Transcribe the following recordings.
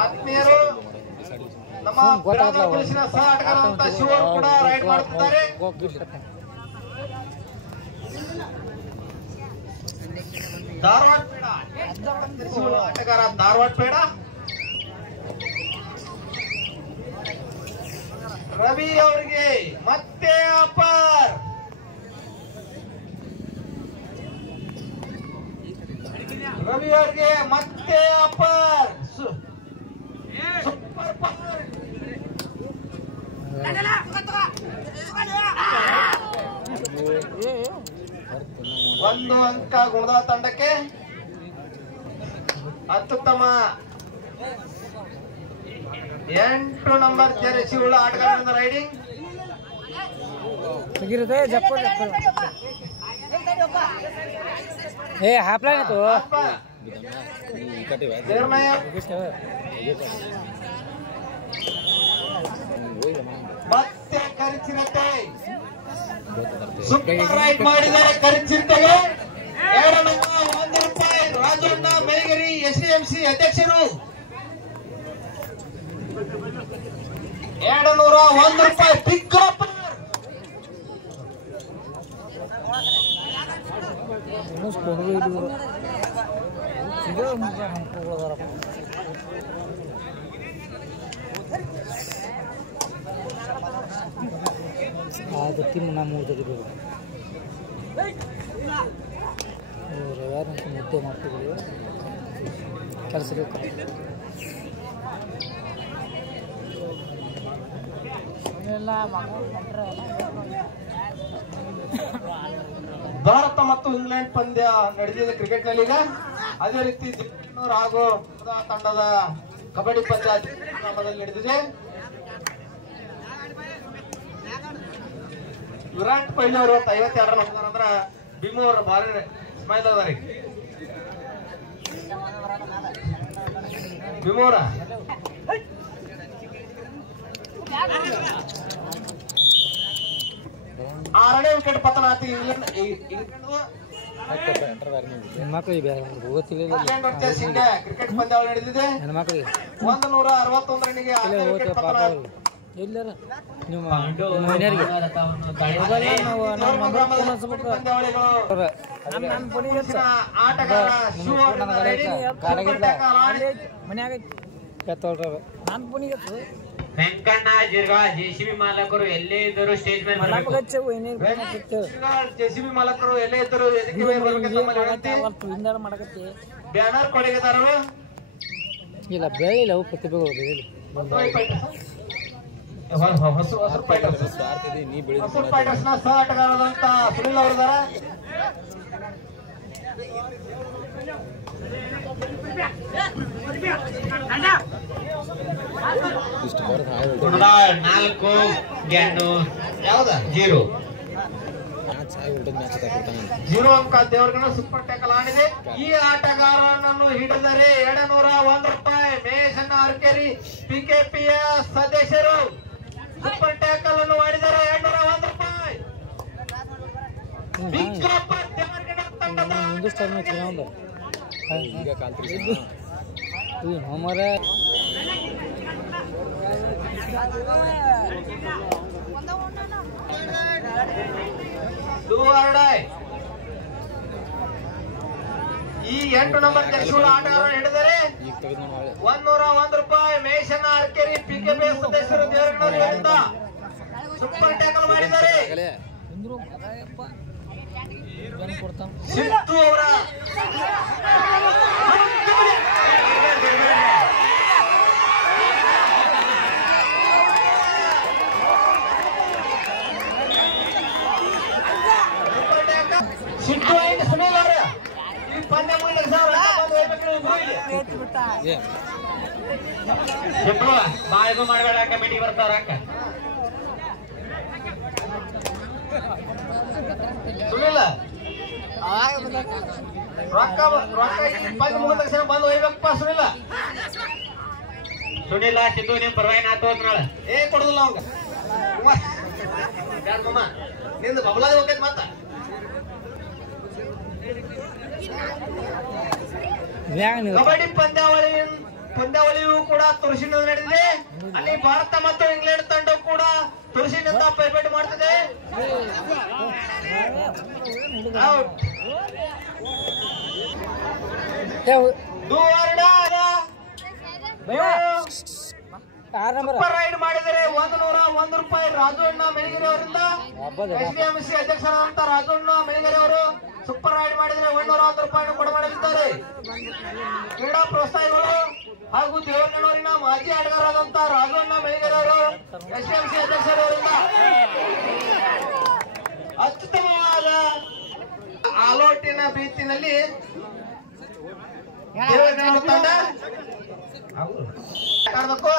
ಆತ್ಮೀಯರು ನಮ್ಮ ಪುಲಿಸಿನ ಸಹ ಆಟಗಾರರಂತ ಶಿವರು ಕೂಡ ರೈಡ್ ಮಾಡುತ್ತಿದ್ದಾರೆ. ಧಾರವಾಡ ಪೇಡ ಆಟಗಾರ ಧಾರವಾಡ ಪೇಡ ರವಿ ಅವರಿಗೆ ಮತ್ತೆ ಅಪ್ಪರ್. ರವಿ ಅವರಿಗೆ ಮತ್ತೆ ಅಪ್ಪರ್. Super power. ಒಂದು ಅಂಕ ಗುಣದ ತಂಡಕ್ಕೆ. ಅತ್ಯುತ್ತಮ 8 ನಂಬರ್ ಜೆರ್ಸಿ ಉಳ್ಳ ಆಟಗಾರರಿಂದ ರೈಡಿಂಗ್. ಮತ್ತೆ ಕರಿಚಿರತೆ ಸೂಪರ್ ರೈಡ್ ಮಾಡಿದರೆ ಕರಿಚಿರತೆಗೆ 201 ರೂಪಾಯಿ. ರಾಜಣ್ಣ ಮೇಗರಿ ಎಸ್ಡಿಎಂಸಿ ಅಧ್ಯಕ್ಷರು 201 ರೂಪಾಯಿ. Big offer. ಮುದ್ದೆ ಮಾಡ್ತಿದ್ದೀವಿ ಕೆಲಸಕ್ಕೆ. ಭಾರತ ಮತ್ತು ಇಂಗ್ಲೆಂಡ್ ಪಂದ್ಯ ನಡೆದಿದೆ ಕ್ರಿಕೆಟ್ ನಲ್ಲಿ. ಈಗ ಅದೇ ರೀತಿ ಹಾಗೂ ತಂಡದ ಕಬಡ್ಡಿ ಪಂದ್ಯ ಗ್ರಾಮದಲ್ಲಿ ನಡೆದಿದೆ. ವಿರಾಟ್ ಕೊಹ್ಲಿ ಅವರು 52 ರನ್ ಹೊಡೆದಾರ ಅಂದ್ರ ಭೀಮು ಅವರು ಭಾರಿ ಸ್ಮೈಲ್ ಅದಾರಿ. ಭೀಮು ಅವರ 6ನೇ ವಿಕೆಟ್ ಪತನ ಆಯ್ತು. ಇಂಗ್ಲೆಂಡ್ ಕ್ರಿಕೆಟ್ ಪಂದ್ಯ ನಡೆದಿದೆ. 161 ರನ್ನಿಗೆ ವಿಕೆಟ್ ಪತನ ಆಯ್ತು. ಆಟಗಾರ ವೆಂಕಣ್ಣ ಜಿರ್ಗಾ ಜೆಸಿಬಿ ಮಾಲಕರು ಎಲ್ಲೇ ಇದ್ದರು ಸ್ಟೇಜ್ ಮೇಲೆ ಜೆಸಿಬಿ ಮಾಲಕರು ಎಲ್ಲೇ ಇದ್ದರು ಬ್ಯಾನರ್ ಕೊಡುಗೆದಾರರು ಇಲ್ಲ ಬೆಳಿಲ್ಲ ಅವು ಪ್ರತಿಭೆಗಳು ಹೊಸೂರು ಫೈಟರ್ಸ್ ನ ಸಹ ಆಟಗಾರರಂತ ಸುನಿಲ್ ಅವರಿದಾರ. ನಾಲ್ಕು ಯಾವ್ದ 0 ಅಂಕ ದೇವರ್ಗನ ಸೂಪರ್ ಟ್ಯಾಕಲ್ ಆಡಿದೆ. ಈ ಆಟಗಾರನನ್ನು ಹಿಡಿದರೆ 201 ರೂಪಾಯಿ. ಮೇಷನ್ನ ಅರ್ಕೆರಿ ಪಿಕೆಪಿಯ ಸದಸ್ಯರು ಸೂಪರ್ ಟ್ಯಾಕಲ್ ಅನ್ನು ಮಾಡಿದರೆ 201 ರೂಪಾಯಿ. ಈ 8 ನಂಬರ್ ಜರ್ಸಿಗಳ ಆಟಗಾರರು ಹಿಡಿದರೆ 101 ರೂಪಾಯಿ. ಮೇಷನ ಅರ್ಕೆರಿ ಪಿಕೆಪಿ ಸದಸ್ಯರು ದೇವರಗನವರಿಂದ ಸೂಪರ್ ಟ್ಯಾಕಲ್ ಮಾಡಿದ್ದಾರೆ. ಸಿದ್ದು ಅವರ ಸಿದ್ದು ಆಯ್ತು ಸುನಿಲ್ ಅವರ ಈ ಪಂದ್ಯ ಮೂಲಕ ಬಾಯ್ದು ಮಾಡಬೇಡ ಕಮಿಟಿ ಬರ್ತಾರ ಅಕ್ಕ ಸುನಿಲ್ಲ ರೊಕ್ಕ ಪಂದ್ಯ ಮುಗಿದ ತಕ್ಷಣ ಬಂದು ಒಯ್ಬೇಕಪ್ಪ ಸುನಿಲ್ಲ. ಸುನಿಲ್ಲ ಸಿದ್ದು ನಿಮ್ ಪರವಾಗಿ ನಾತು ನಾಳೆ ಕೊಡುದಿಲ್ಲ ಅವಂಗ ಮಮ್ಮ ನಿಂದು ಬಬಲಾದ ಹೋಗೈತಿ ಮಾತ ಕಬಡ್ಡಿ ಪಂದ್ಯಾವಳಿಯೂ ಕೂಡ ತುರುಸಿನಿಂದ ನಡೆದಿದೆ. ಅಲ್ಲಿ ಭಾರತ ಮತ್ತು ಇಂಗ್ಲೆಂಡ್ ತಂಡ ಕೂಡ ತುರುಸಿನಿಂದ ಪೈಪೋಟಿ ಮಾಡ್ತಿದೆ. ಸೂಪರ್ ರೈಡ್ ಮಾಡಿದರೆ 101 ರೂಪಾಯಿ ರಾಜಣ್ಣ ಮೆಳಗೆರೆ ಅವರಿಂದ. SDMC ಅಧ್ಯಕ್ಷರಾದಂತ ರಾಜಣ್ಣ ಮೆಳಗೆರೆ ಅವರು ಸೂಪರ್ ರೈಡ್ ಮಾಡಿದರೆ 101 ರೂಪಾಯಿ ಕೊಡಮಾಡಲಿದ್ದಾರೆ. ಕ್ರೀಡಾ ಪ್ರೋತ್ಸಾಹಿಗಳು ಹಾಗೂ ದೇವರನೂರಿನ ಮಾಜಿ ಆಟಗಾರರಾದಂತ ರಾಜಣ್ಣ ಮೆಳಗೆರೆ ಅವರು SDMC ಅಧ್ಯಕ್ಷರವರಿಂದ ಅತ್ಯುತ್ತಮವಾದ ಆಲೋಟಿನ ಬೀತಿನಲ್ಲಿ ದೇವರನೂರು ತಂಡ ಆಡಬೇಕು.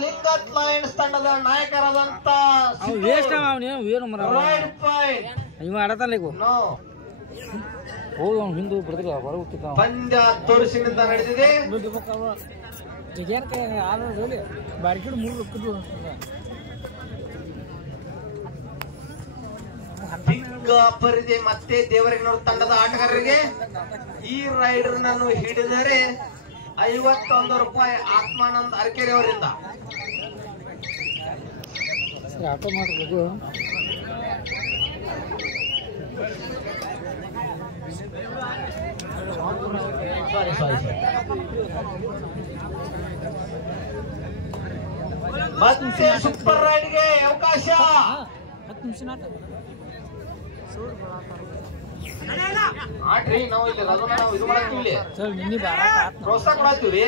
ಲಿಂಗತ್ ಲಯನ್ಸ್ ತಂಡದ ನಾಯಕರಾದಂತ ಪಂದ್ಯ ತೋರಿಸಿನಿಂದ ನಡೆದಿದೆ. ಪರಿದೆ ಮತ್ತೆ ದೇವರಗಿನವ್ರ ತಂಡದ ಆಟಗಾರರಿಗೆ ಈ ರೈಡರ್ ನನ್ನು ಹಿಡಿದರೆ 51 ರೂಪಾಯಿ ಆತ್ಮಾನಂದ್ ಅರಕೆರೆ ಅವರಿಂದ. ಆಟೋ ಮಾಡಬೇಕು. ಮತ್ತೆ ಸೂಪರ್ ರೈಡ್ಗೆ ಅವಕಾಶ. 10 ನಿಮಿಷ ಆಡ್ರಿ. ನಾವು ಇಲ್ಲಿ ನಾವು ಇದು ಮಾಡಾಕ್ತಿವಿ, ಪ್ರೋತ್ಸಾಹ ಕೊಡಾಕ್ತಿವಿ.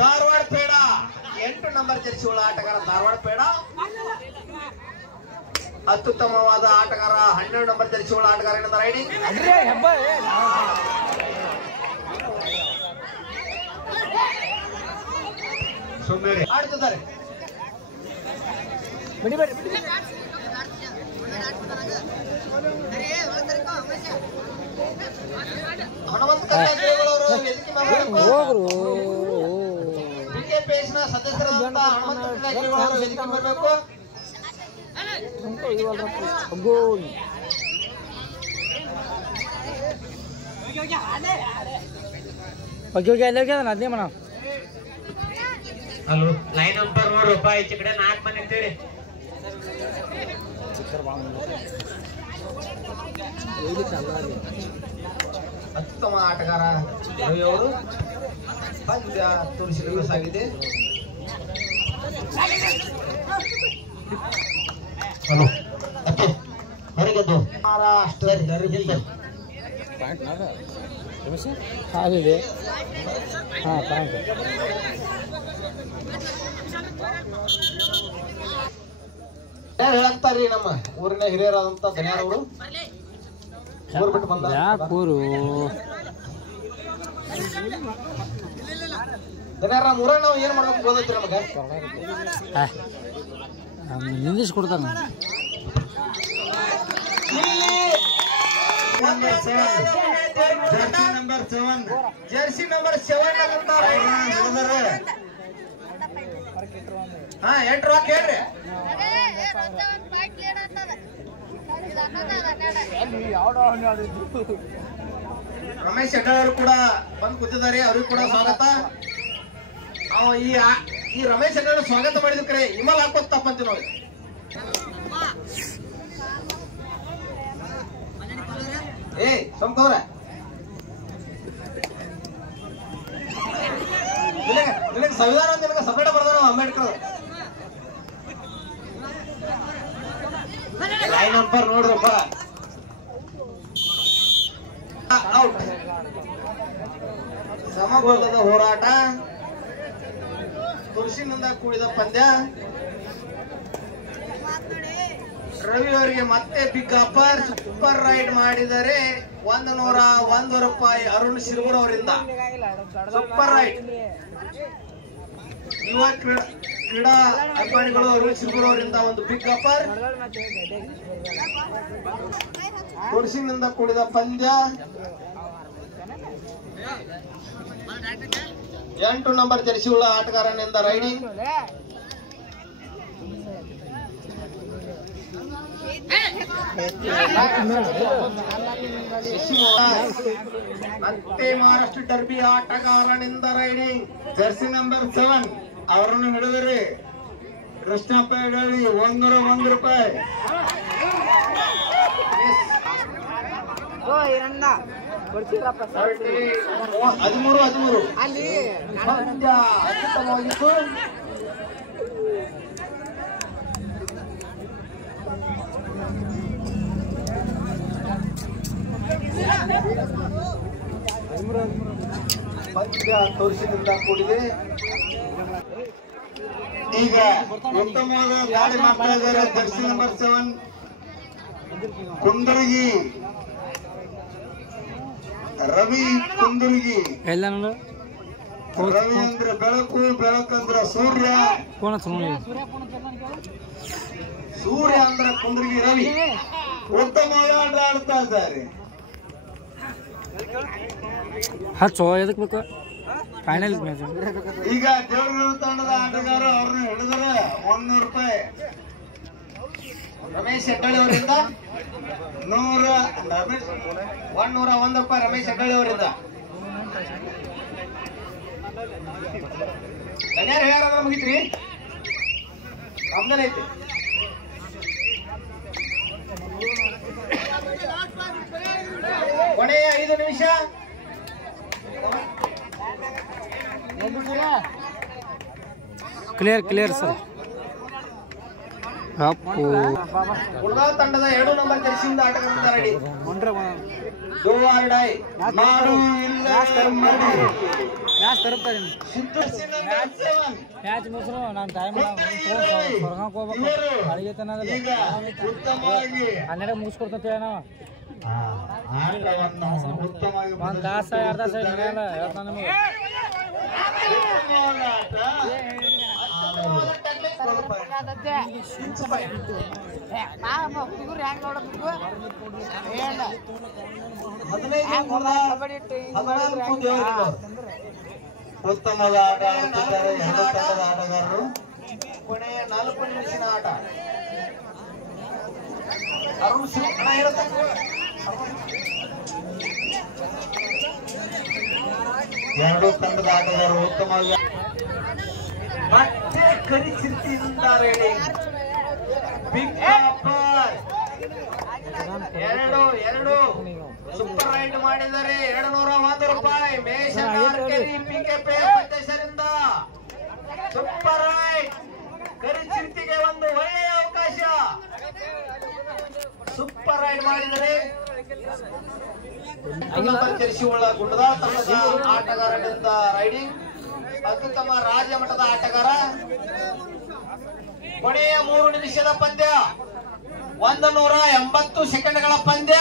4 ಧಾರವಾಡ ಪೇಡ 8 ನಂಬರ್ ಜರ್ಸಿಗಳ ಆಟಗಾರ ಧಾರವಾಡ ಪೇಡ. ಅತ್ಯುತ್ತಮವಾದ ಆಟಗಾರ 12 ನಂಬರ್ ಜರ್ಸಿಗಳ ಆಟಗಾರನಿಂದ ರೈಡಿಂಗ್. ಆಡ್ತಿದ್ದಾರೆ. ಹನುಮಂತ ಕಲ್ಯಾಣವರು ವೇದಿಕೆ ಬಿಕೆಪಿಎಸ್ನ ಸದಸ್ಯರಾದಂತ ಹನುಮಂತ ಕಲ್ಯಾಣವರು ವೇದಿಕೆ ಬರಬೇಕು. ಹಲೋ, ಲೈನ್ ನಂಬರ್ 3 ರೂಪಾಯಿ ಈಚೆ ಕಡೆ 4 ಮಂದಿ ಇರ್ತೀರಿ. ಅತ್ಯುತ್ತಮ ಆಟಗಾರ ರವಿ ಅವರು ಪಂದ್ಯ ತೋರಿಸಲು ಸಾಗಿದೆ. ಹಲೋ, ಹೊರಗೆದ್ದು ಮಹಾರಾಷ್ಟ್ರ ಆಗಿದೆ. ಹೇಳಂತಾರ್ರಿ ನಮ್ಮ ಊರಿನ ಹಿರಿಯರಾದಂತ ಧನ್ಯರವರು ಊರ್ ಬಿಟ್ಟು ಬಂದ. ಯಾಕೂರು ಧನ್ಯರ ನಮ್ಮ ಊರಾಗ ನಾವು ಏನ್ ಮಾಡ್ಬೇಕು ಗೊತ್ತೈತ್ರಿ ನಮಗ? ನಿಂದಿಸ್ ಕೊಡ್ತಾನ. ಜರ್ಸಿ ನಂಬರ್ 7 ಅಂತ ಎಂಟ್ರು ಹಾಕಿ ಹೇಳ್ರಿ. ರಮೇಶ್ ಶೆಟ್ಟಿ ಅವರು ಕೂಡ ಬಂದು ಕೂತಿದ್ದಾರೆ, ಅವ್ರಿಗೂ ಕೂಡ ಸ್ವಾಗತ. ಈ ರಮೇಶ್ ಶೆಟ್ಟಿ ಅವರು ಸ್ವಾಗತ ಮಾಡಿದ್ರೆ ಇಮಲ್ ಹಾಕೋದ್ ತಪ್ಪಂತೀವಿ ನಾವು. ಸಂತವ್ರ ನಿನಗೆ ಸಂವಿಧಾನ ನಿನಗೆ ಸಪರೇಟ್ ಬರ್ದಾರ ಅಂಬೇಡ್ಕರ್. ಲೈನ್ ನಂಬರ್ ನೋಡ್ರಪ್ಪ. ಔಟ್. ಸಮಬಲದ ಹೋರಾಟ, ತುರುಸಿನಿಂದ ಕೂಡಿದ ಪಂದ್ಯ. ರವಿ ಅವರಿಗೆ ಮತ್ತೆ ಬಿಗ್ ಅಪ್ಪರ್. ಸೂಪರ್ ರೈಡ್ ಮಾಡಿದರೆ 101 ರೂಪಾಯಿ ಅರುಣ್ ಶಿರ್ಗೂರ್ ಅವರಿಂದ. ಸೂಪರ್ ರೈಡ್ ಯುವ ಕ್ರೀಡಾ ಅಭಿಮಾನಿಗಳು ಅರುಣ್ ಶಿರ್ಗೂರ್ ಅವರಿಂದ ಒಂದು ಬಿಗ್ ಅಪ್ಪರ್. ತುರುಸಿನಿಂದ ಕೂಡಿದ ಪಂದ್ಯ. 8 ನಂಬರ್ ಜರ್ಸಿ ಉಳ್ಳ ಆಟಗಾರನಿಂದ ರೈಡಿಂಗ್. ಮತ್ತೆ ಮಹಾರಾಷ್ಟ್ರ ಡರ್ಬಿ ಆಟಗಾರನಿಂದ ರೈಡಿಂಗ್ ಜರ್ಸಿ ನಂಬರ್ 7 ಅವರನ್ನು ಹಿಡಿದ್ರಿ ಕೃಷ್ಣಪ್ಪ ಹೇಳಿ 101 ರೂಪಾಯಿ. 13 ಪಂದ್ಯ ಅತ್ಯುತ್ತಮವಾಗಿತ್ತು. ಪಂದ್ಯ ತೋರಿಸಿದಿಂದ ಕೂಡಿದೆ. ಈಗ ಉತ್ತಮವಾದ ದಾಳಿ ಮಾಡ್ತಾ ಇದ್ದಾರೆ ಜರ್ಸಿ ನಂಬರ್ 7 ಕುಂದರ್ಗಿ ರವಿ. ಕುಂದರ್ಗಿ ರವಿ ಅಂದ್ರೆ ಬೆಳಕು, ಬೆಳಕಂದ್ರ ಸೂರ್ಯ, ಸೂರ್ಯ ಅಂದ್ರೆ ಕುಂದರ್ಗಿ ರವಿ. ಉತ್ತಮವಾದ ಆಟ ಆಡ್ತಾ ಇದ್ದಾರೆ. ಈಗ ದೇವರ ತಂಡದ ಆಟಗಾರ ಅವ್ರನ್ನ ಹಿಡಿದ್ರೆ 100 ರೂಪಾಯಿ. ರಮೇಶ್ ಹೆಗ್ಗಳಿ ಅವರಿಂದ 101 ರೂಪಾಯಿ ರಮೇಶ್ ಹೆಗ್ಗಳಿ ಅವರಿಂದ. ಯಾರು ಹೇಳೋದ್ರ ಮುಗಿತ್ರಿ ನಮ್ದನ ಐತಿ. ಕೊನೆಯ 5 ನಿಮಿಷ. Clear sir. ಉಳಿದ ತಂಡದ 2 ನಂಬರ್ ಜರ್ಸಿಯಿಂದ ಆಟಗಾರರಿಂದ ರೆಡಿ. ಡೂ ಆರ್ ಡೈ, ಮಾಡು ಇಲ್ಲ ಮಾಡಿ. ಹನ್ನೆರಡು ಮುಗಿಸ್ಕೊಡ್ತೇವೆ ನಾವು. ಒಂದು ತಾಸ 2 ತಾಸ ಉತ್ತಮವಾದ ಆಟ ಆಡುತ್ತಿದ್ದಾರೆ 2 ತಂಡದ ಆಟಗಾರರು. ಕೊನೆಯ 4 ನಿಮಿಷದ ಆಟ. ಅರುಣ್ ಸಿಂಗ್ 2 ತಂಡದ ಆಟಗಾರರು ಉತ್ತಮವಾಗಿ ಮತ್ತೆ ಕರಿಚಿರ್ತಿಯಿಂದ ready. Big upper 2 super raid ಮಾಡಿದರೆ 201 ರೂಪಾಯಿ. ಮೇಷನ್ ಆರ್ಕೆರಿ ಪಿಕೆಪಿ ಸದಸ್ಯರಿಂದ ಸೂಪರ್ ರೈಡ್. ಕರಿಚಿರ್ತಿಗೆ ಒಂದು ಒಳ್ಳೆಯ ಅವಕಾಶ. ಸೂಪರ್ ರೈಡ್ ಮಾಡಿದರೆ ಜರ್ಸಿ ಉಳ್ಳ ಗುಡ್ಡದ ತಂಡದ ಆಟಗಾರನಿಂದ ರೈಡಿಂಗ್. ಅತ್ಯುತ್ತಮ ರಾಜ್ಯ ಮಟ್ಟದ ಆಟಗಾರ. ಕೊನೆಯ 3 ನಿಮಿಷದ ಪಂದ್ಯ, 180 ಸೆಕೆಂಡ್ಗಳ ಪಂದ್ಯ.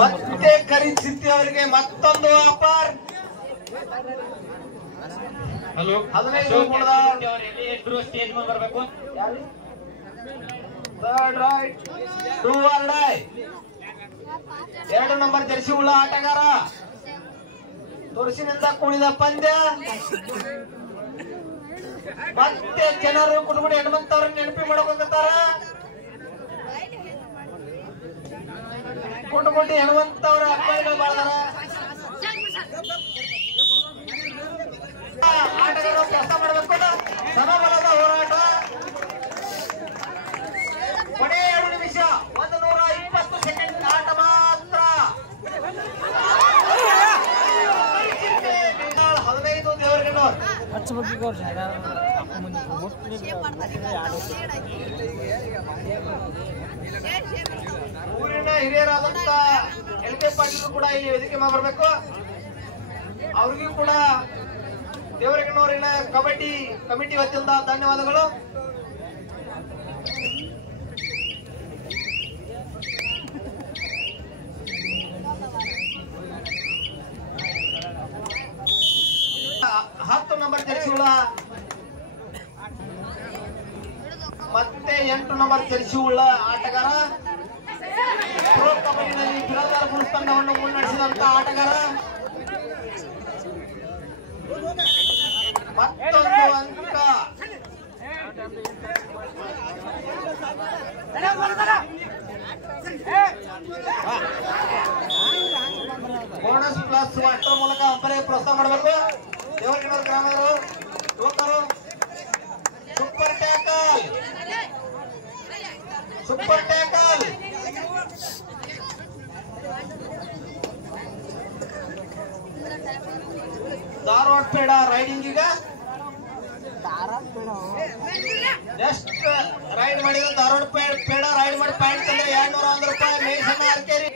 ಮತ್ತೆ ಕರಿಚಿರ್ತಿ ಅವರಿಗೆ ಮತ್ತೊಂದು ಆಫರ್. 15 ಸ್ಟೇಜ್ ಮೇಲೆ ಬರಬೇಕು. Third right, 2 or die. 2 number Jersey ಉಳ್ಳ ಆಟಗಾರ. ತುಳಸಿನಿಂದ ಕುಣಿದ ಪಂದ್ಯ. ಮತ್ತೆ ಜನರು ಕುಟುಂಬ ಹೆಣ್ಮಂತವ್ರನ್ನ ನೆನಪಿ ಮಾಡ್ಕೊಂತಾರ. ಕುಟುಂಬ ಹೆಣ್ಮಂತವ್ರ ಅಪ್ಪಾಯಿಗಳು ಮಾಡ್ತಾರ. ಆಟಗಾರರು ಕೆಲಸ ಮಾಡಬೇಕು. ಸಮಬಲದ ಹೋರಾಟ. ಕೊನೆಯ 2 ನಿಮಿಷ, 120 ಸೆಕೆಂಡ್ ಆಟ ಮಾತ್ರ. 15 ದೇವರಿಗಣ್ಣವ್ರು. ಊರಿನ ಹಿರಿಯರಾದಂತ LK ಪಾಟೀಲ್ ಕೂಡ ಇಲ್ಲಿ ವೇದಿಕೆ ಮಾಡಿ ಬರಬೇಕು. ಅವ್ರಿಗೂ ಕೂಡ ದೇವರಿಗಣ್ಣವರಿನ ಕಬಡ್ಡಿ ಕಮಿಟಿ ವತಿಯಿಂದ ಧನ್ಯವಾದಗಳು. 10 ನಂಬರ್ ಜರ್ಸಿ ಉಳ್ಳ ಮತ್ತೆ 8 ನಂಬರ್ ಜರ್ಸಿ ಉಳ್ಳ ಆಟಗಾರ ಪ್ರೋ ಕಬಡ್ಡಿನಲ್ಲಿ ಬಿರಾದಾರ ಬುಲ್ಸ್ ತಂಡವನ್ನು ಮುನ್ನಡೆಸಿದಂತ ಆಟಗಾರ ಮತ್ತೊಂದು ಅಂಕ ಬೋನಸ್ ಪ್ಲಸ್ ಅಷ್ಟರ ಮೂಲಕ ಒಬ್ಬರಿಗೆ ಪ್ರೋತ್ಸಾಹ ಮಾಡಬೇಕು. ದೇವರಗಿನೂರು ಗ್ರಾಮದವರು ಯುವಕರು super tackle Dharwad peda riding ಈಗ ಜಸ್ಟ್ ರೈಡ್ ಮಾಡಿದ್ರೆ ಧಾರವಾಡ ಪೇಡ ರೈಡ್ ಮಾಡಿ ಪಾಯಿಂಟ್ ತಂದ್ರೆ 201 ರೂಪಾಯಿ. ಮೇಷನ ಅರ್ಕೇರಿ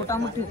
ಊಟ ಮುಟ್ಟಿ